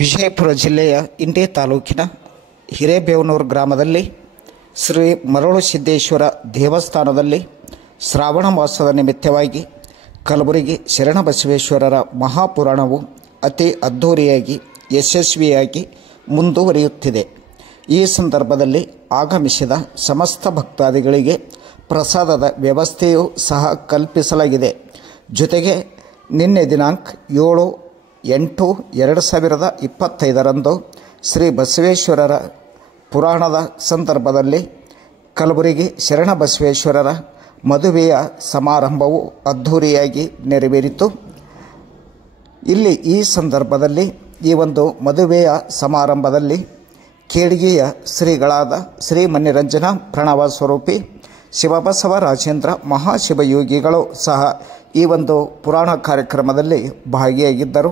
ವಿಜಯಪುರ ಜಿಲ್ಲೆಯ ಇಂಡಿ ತಾಲೂಕಿನ ಹಿರೇಬೇವನೂರು ಗ್ರಾಮದಲ್ಲಿ ಶ್ರೀ ಮರಳುಸಿದ್ದೇಶ್ವರ ದೇವಸ್ಥಾನದಲ್ಲಿ ಶ್ರಾವಣ ಮಾಸದ ನಿಮಿತ್ತವಾಗಿ ಕಲಬುರಗಿ ಶರಣಬಸವೇಶ್ವರರ ಮಹಾಪುರಾಣವು ಅತಿ ಅದ್ಧೂರಿಯಾಗಿ ಯಶಸ್ವಿಯಾಗಿ ಮುಂದುವರಿಯುತ್ತಿದೆ. ಈ ಸಂದರ್ಭದಲ್ಲಿ ಆಗಮಿಸಿದ ಸಮಸ್ತ ಭಕ್ತಾದಿಗಳಿಗೆ ಪ್ರಸಾದದ ವ್ಯವಸ್ಥೆಯೂ ಸಹ ಕಲ್ಪಿಸಲಾಗಿದೆ. ಜೊತೆಗೆ ನಿನ್ನೆ ದಿನಾಂಕ 7/8/2025 ಶ್ರೀ ಬಸವೇಶ್ವರರ ಪುರಾಣದ ಸಂದರ್ಭದಲ್ಲಿ ಕಲಬುರಗಿ ಶರಣಬಸವೇಶ್ವರರ ಮದುವೆಯ ಸಮಾರಂಭವು ಅದ್ಧೂರಿಯಾಗಿ ನೆರವೇರಿತು. ಇಲ್ಲಿ ಈ ಸಂದರ್ಭದಲ್ಲಿ ಈ ಒಂದು ಮದುವೆಯ ಸಮಾರಂಭದಲ್ಲಿ ಕೇಳಿಗೆಯ ಶ್ರೀಗಳಾದ ಶ್ರೀ ಮನ್ನಿರಂಜನ ಪ್ರಣವ ಸ್ವರೂಪಿ ಶಿವಬಸವ ರಾಜೇಂದ್ರ ಮಹಾಶಿವಯೋಗಿಗಳು ಸಹ ಈ ಒಂದು ಪುರಾಣ ಕಾರ್ಯಕ್ರಮದಲ್ಲಿ ಭಾಗಿಯಾಗಿದ್ದರು.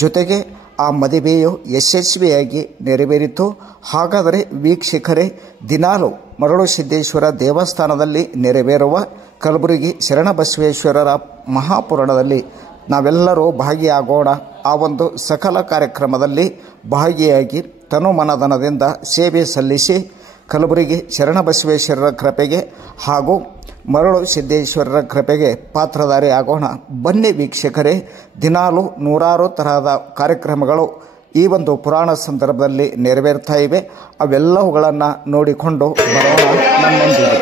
ಜೊತೆಗೆ ಆ ಮದುವೆಯು ಯಶಸ್ವಿಯಾಗಿ ನೆರವೇರಿತು. ಹಾಗಾದರೆ ವೀಕ್ಷಕರೇ, ದಿನಾಲು ಮರಳುಸಿದ್ದೇಶ್ವರ ದೇವಸ್ಥಾನದಲ್ಲಿ ನೆರವೇರುವ ಕಲಬುರಗಿ ಶರಣಬಸವೇಶ್ವರರ ಮಹಾಪುರಾಣದಲ್ಲಿ ನಾವೆಲ್ಲರೂ ಭಾಗಿಯಾಗೋಣ. ಆ ಒಂದು ಸಕಲ ಕಾರ್ಯಕ್ರಮದಲ್ಲಿ ಭಾಗಿಯಾಗಿ ತನುಮನಧನದಿಂದ ಸೇವೆ ಸಲ್ಲಿಸಿ ಕಲಬುರಗಿ ಶರಣಬಸವೇಶ್ವರರ ಕೃಪೆಗೆ ಹಾಗೂ ಮರಳುಸಿದ್ದೇಶ್ವರರ ಕೃಪೆಗೆ ಪಾತ್ರಧಾರಿ ಆಗೋಣ. ಬನ್ನಿ ವೀಕ್ಷಕರೇ, ದಿನಾಲು ನೂರಾರು ತರಹದ ಕಾರ್ಯಕ್ರಮಗಳು ಈ ಒಂದು ಪುರಾಣ ಸಂದರ್ಭದಲ್ಲಿ ನೆರವೇರ್ತಾ ಇವೆ. ಅವೆಲ್ಲವುಗಳನ್ನು ನೋಡಿಕೊಂಡು ಬರೋಣ ನನ್ನೊಂದಿಗೆ.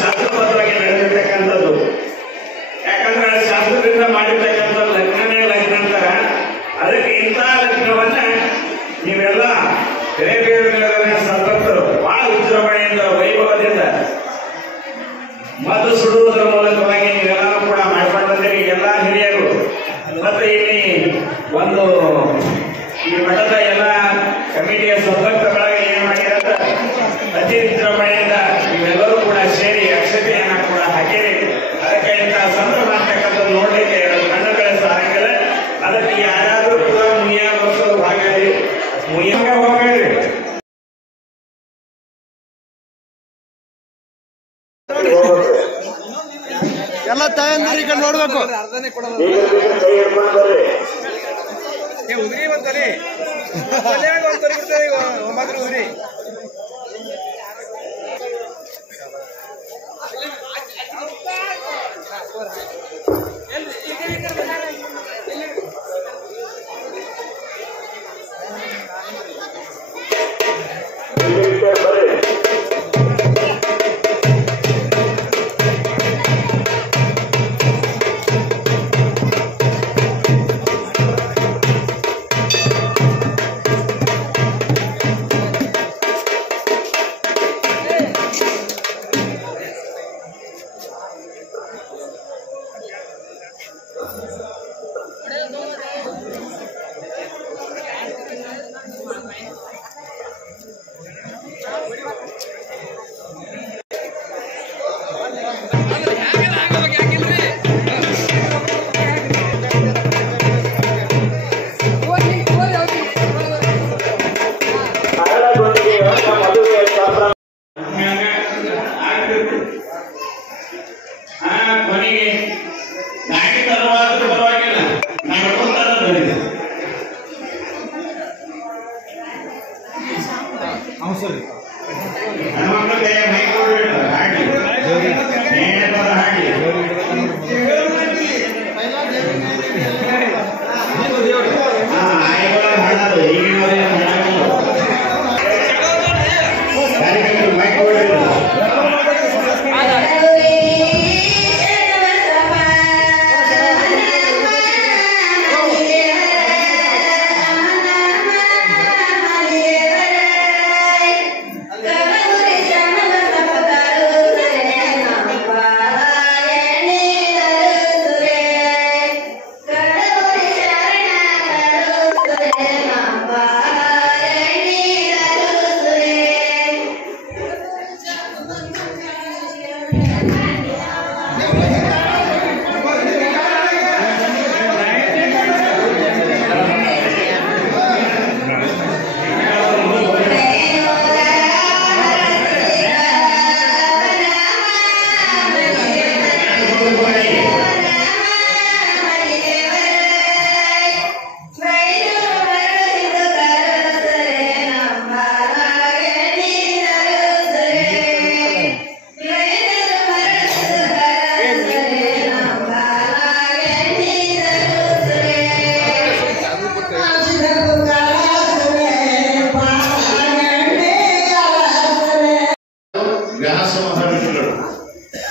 ಶಾಸ್ತ್ರಬದ್ಧವಾಗಿ ನಡೆದಿರ್ತಕ್ಕಂಥದ್ದು. ಯಾಕಂದ್ರೆ ಶಾಸ್ತ್ರದಿಂದ ಮಾಡಿರ್ತಕ್ಕಂಥ ಲಗ್ನನೇ ಲಗ್ನ ಅಂತಾರ. ಅದಕ್ಕೆ ಇಂಥ ಲಗ್ನವನ್ನ ನೀವೆಲ್ಲ ಹಿರೇಬೇವನೂರಿನ ಸಂತರು ಬಹಳ ವಿಜೃಂಭಣೆಯಿಂದ ವೈಭವದಿಂದ ಮದ್ದು ಸುಡುವುದರ ಮೂಲಕವಾಗಿ ನೀವೆಲ್ಲರೂ ಕೂಡ ಮಾಡ್ಕೊಂಡು ಬಂದಿರಿ. ಎಲ್ಲ ಹಿರಿಯರು ಮತ್ತೆ ಇಲ್ಲಿ ಒಂದು ಈ ಮಠದ ಎಲ್ಲ ಕಮಿಟಿಯ ಸದಸ್ಯರಾಗಿ ಏನ್ ಮಾಡಿರಂತ ಅತಿ ವಿಜೃಂಭಣೆಯಿಂದ ನೀವೆಲ್ಲರೂ ಕೂಡ ಸೇರಿ ಅಕ್ಷತೆಯನ್ನ ಕೂಡ ಹಾಕಿರಿ. ಅದಕ್ಕೆ ಇಂಥ ಸಂದರ್ಭ ಅಂತಕ್ಕಂಥದ್ದು ನೋಡ್ಲಿಕ್ಕೆ ಎರಡು ಕಣ್ಣುಗಳ ಸಾರಂಗಿಲ್ಲ. ಅದಕ್ಕೆ ಯಾರಾದ್ರೂ ಕೂಡ ಮುಯ್ಯ ವರ್ಷದ ಭಾಗದಲ್ಲಿ ಮುಯ್ಯಂಗ ಹೋಗ್ಬೇಡ್ರಿ. ಎಲ್ಲ ತಾಯಂದಿರಿಗೆ ನೋಡ್ಬೇಕು. ಉದ್ರಿ ಒಂದ್ಸರಿ ಒಂದ್ಸರಿ ಬಿಡ್ತೇವೆ ಒಂಬತ್ತು ಉದ್ರಿ.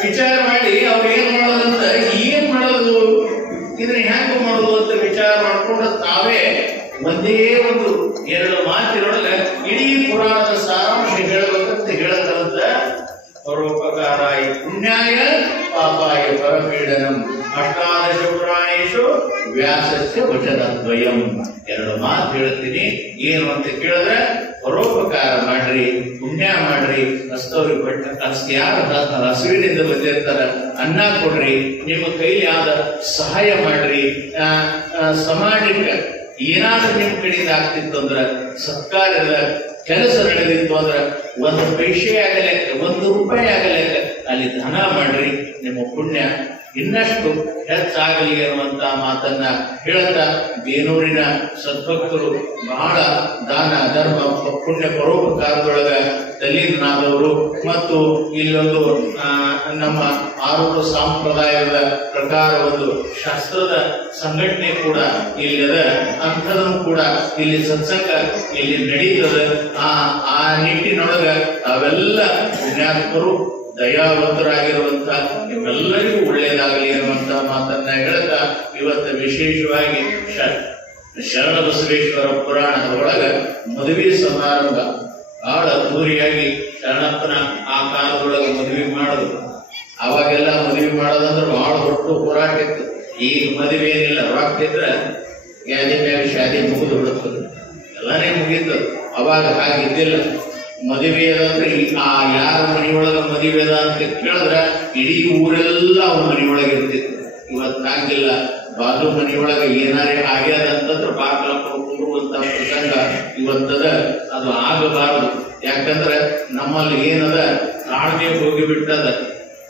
ವಿಚಾರ ಮಾಡಿ ಅವ್ರು ಏನ್ ಮಾಡೋದಂತ ಏನ್ ಮಾಡೋದು ಇದನ್ನ ಹ್ಯಾಂಗ ಮಾಡೋದು ಅಂತ ವಿಚಾರ ಮಾಡ್ಕೊಂಡು ತಾವೇ ಒಂದೇ ಒಂದು ಎರಡು ಮಾತಿನೊಳಗ ಇಡೀ ಪುರಾಣದ ಸಾರಾಂಶ ಹೇಳಬೇಕಂತ ಹೇಳತಂತ ಪರೋಪಕಾರಾಯ ಪುಣ್ಯಾಯ ಪಾಪಾಯ ಪರಪೀಡನಂ ಅಷ್ಟಾದಶ ಪುರಾಣೇಶು ವ್ಯಾಸಸ್ಯ ವಚನದ್ವಯಂ. ಎರಡು ಮಾತು ಹೇಳ್ತೀನಿ. ಏನು ಅಂತ ಕೇಳಿದ್ರೆ ಪರೋಪಕಾರ ಮಾಡ್ರಿ, ಪುಣ್ಯ ಮಾಡ್ರಿ, ಹಸ್ತವ್ರಿಗೆ ಬಟ್ಟ ಯಾರು ಹಸುವಿನಿಂದ ಬಂದಿರ್ತಾರ ಅನ್ನ ಕೊಡ್ರಿ, ನಿಮ್ಮ ಕೈಲಿ ಆದ ಸಹಾಯ ಮಾಡ್ರಿ. ಸಮಾಜಕ್ಕೆ ಏನಾದ್ರೂ ನಿಮ್ ಕಡೆಯಿಂದ ಆಗ್ತಿತ್ತು ಅಂದ್ರ, ಸತ್ಕಾರ್ಯದ ಕೆಲಸ ನಡೆದಿತ್ತು ಅಂದ್ರ, ಒಂದು ಪೈಸೆ ಆಗಲೆಕ್ಕ, ಒಂದು ರೂಪಾಯಿ ಆಗಲೆಕ್ಕ ಅಲ್ಲಿ ದಾನ ಮಾಡ್ರಿ. ನಿಮ್ಮ ಪುಣ್ಯ ಇನ್ನಷ್ಟು ಹೆಚ್ಚಾಗಲಿ ಅನ್ನುವಂತ ಮಾತನ್ನ ಹೇಳ್ತಾ ಬೇನೂರಿನ ಸದ್ಭಕ್ತರು ಬಹಳ ದಾನ ಧರ್ಮ ಪುಣ್ಯ ಪರೋಪಕಾರದೊಳಗ ತಲೀನರಾದವರು ಮತ್ತು ಇಲ್ಲೊಂದು ನಮ್ಮ ಆರೋಗ್ಯ ಸಂಪ್ರದಾಯದ ಪ್ರಕಾರ ಒಂದು ಶಾಸ್ತ್ರದ ಸಂಘಟನೆ ಕೂಡ ಇಲ್ಲದ ಅಂಥದನ್ನು ಕೂಡ ಇಲ್ಲಿ ಸತ್ಸಂಗ ಇಲ್ಲಿ ನಡೀತದೆ. ಆ ನಿಟ್ಟಿನೊಳಗ ಅವೆಲ್ಲ ಪುಣ್ಯಾತ್ಮರು ದಯಾವಂತರಾಗಿರುವಂತ ನಿಮ್ಮೆಲ್ಲರಿಗೂ ಒಳ್ಳೆಯದಾಗಲಿ ಅನ್ನುವಂತ ಮಾತನ್ನ ಹೇಳ್ತಾ ಇವತ್ತು ವಿಶೇಷವಾಗಿ ಶರಣ ಬಸವೇಶ್ವರ ಪುರಾಣದ ಒಳಗ ಮದುವೆ ಸಮಾರಂಭ ಬಹಳ ಅದ್ದೂರಿಯಾಗಿ ಶರಣಪ್ಪನ ಆ ಕಾಲದೊಳಗೆ ಮದುವೆ ಮಾಡೋದು. ಅವಾಗೆಲ್ಲ ಮದುವೆ ಮಾಡೋದಂದ್ರೆ ಬಹಳ ದೊಡ್ಡ ಹೋರಾಟ ಇತ್ತು. ಈಗ ಮದುವೆ ಏನಿಲ್ಲ, ರೊಕ್ಕ ಇದ್ರೆ ಯಾದಿ ಮ್ಯಾಗ ಶಾದಿ ಮುಗಿದು ಬಿಡುತ್ತದೆ, ಎಲ್ಲಾನೇ ಮುಗೀತು. ಅವಾಗ ಹಾಗಿದ್ದಿಲ್ಲ. ಮದುವೆ ಅದಂದ್ರೆ ಆ ಯಾರ ಮನೆಯೊಳಗ ಮದುವೆ ಅದ ಅಂತ ಕೇಳಿದ್ರ ಇಡೀ ಊರೆಲ್ಲ ಅವ್ರ ಮನೆಯೊಳಗೆ ಇರ್ತಿತ್ತು. ಇವತ್ತು ಹಾಗಿಲ್ಲ. ಬಾಜು ಮನೆಯೊಳಗ ಏನಾರೇ ಆಗ್ಯದ ಅಂತಂದ್ರೆ ಬಾಗ್ಲ ಕೊಡುವಂತ ಪ್ರಸಂಗ ಇವತ್ತದ. ಅದು ಆಗಬಾರದು. ಯಾಕಂದ್ರೆ ನಮ್ಮಲ್ಲಿ ಏನದ, ತಾಳ್ಮೆ ಹೋಗಿಬಿಟ್ಟದ,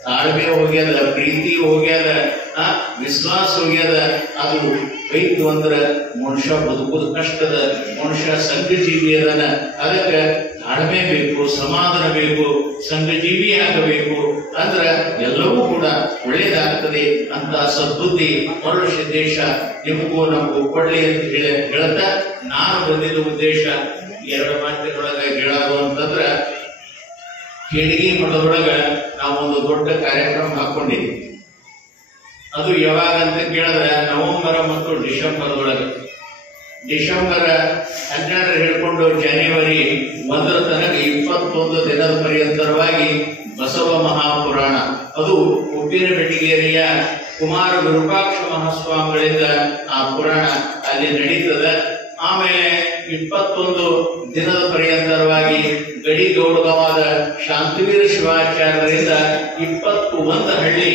ತಾಳ್ಮೆ ಹೋಗ್ಯದ, ಪ್ರೀತಿ ಹೋಗ್ಯದ, ವಿಶ್ವಾಸ ಹೋಗ್ಯದ. ಅದು ಬೈತು ಅಂದ್ರೆ ಮನುಷ್ಯ ಬದುಕುದು ಕಷ್ಟದ, ಮನುಷ್ಯ ಸಂಘಜೀವಿ ಅದನ. ಅದಕ್ಕೆ ತಾಳ್ಮೆ ಬೇಕು, ಸಮಾಧಾನ ಬೇಕು, ಸಂಘಜೀವಿ ಆಗಬೇಕು. ಅಂದ್ರ ಎಲ್ಲವೂ ಕೂಡ ಒಳ್ಳೇದಾಗ್ತದೆ ಅಂತ ಸದ್ಬುದ್ಧಿ ಮರುಳಸಿದ್ದೇಶ ನಿಮಗೂ ನಮಗೂ ಕೊಡ್ಲಿ ಅಂತ ಹೇಳ್ತಾ ನಾನು ಬಂದಿದ್ದ ಉದ್ದೇಶ 2 ಮಾತಿನೊಳಗ ಹೇಳೋದು ಅಂತಂದ್ರ, ಕೇಳಿಗೆ ಮಠದೊಳಗ ನಾವೊಂದು ದೊಡ್ಡ ಕಾರ್ಯಕ್ರಮ ಹಾಕೊಂಡಿದ್ವಿ. ಅದು ಯಾವಾಗ ಅಂತ ಕೇಳಿದ್ರೆ ನವೆಂಬರ್ ಮತ್ತು ಡಿಸೆಂಬರ್ ಒಳಗೆ. ಡಿಸೆಂಬರ್ 12 ಹಿಡ್ಕೊಂಡು ಜನವರಿ 1 ತನಕ 21 ದಿನದ ಪರ್ಯಂತರವಾಗಿ ಬಸವ ಮಹಾಪುರಾಣ, ಅದು ಉಪ್ಪಿನ ಬೆಟ್ಟಿಗೇರಿಯ ಕುಮಾರ ವಿರೂಪಾಕ್ಷ ಮಹಾಸ್ವಾಮಿಗಳಿಂದ ಆ ಪುರಾಣ ಅಲ್ಲಿ ನಡೀತದ. ಆಮೇಲೆ 21 ದಿನದ ಪರ್ಯಂತರವಾಗಿ ಗಡಿಗೌಡಗವಾದ ಶಾಂತವೀರ ಶಿವಾಚಾರ್ಯರಿಂದ 21 ಹಳ್ಳಿ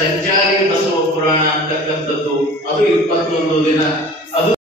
ಸಂಚಾರಿ ಬಸವ ಪುರಾಣ ಅಂತಕ್ಕಂಥದ್ದು, ಅದು 21 ದಿನ. ಅದು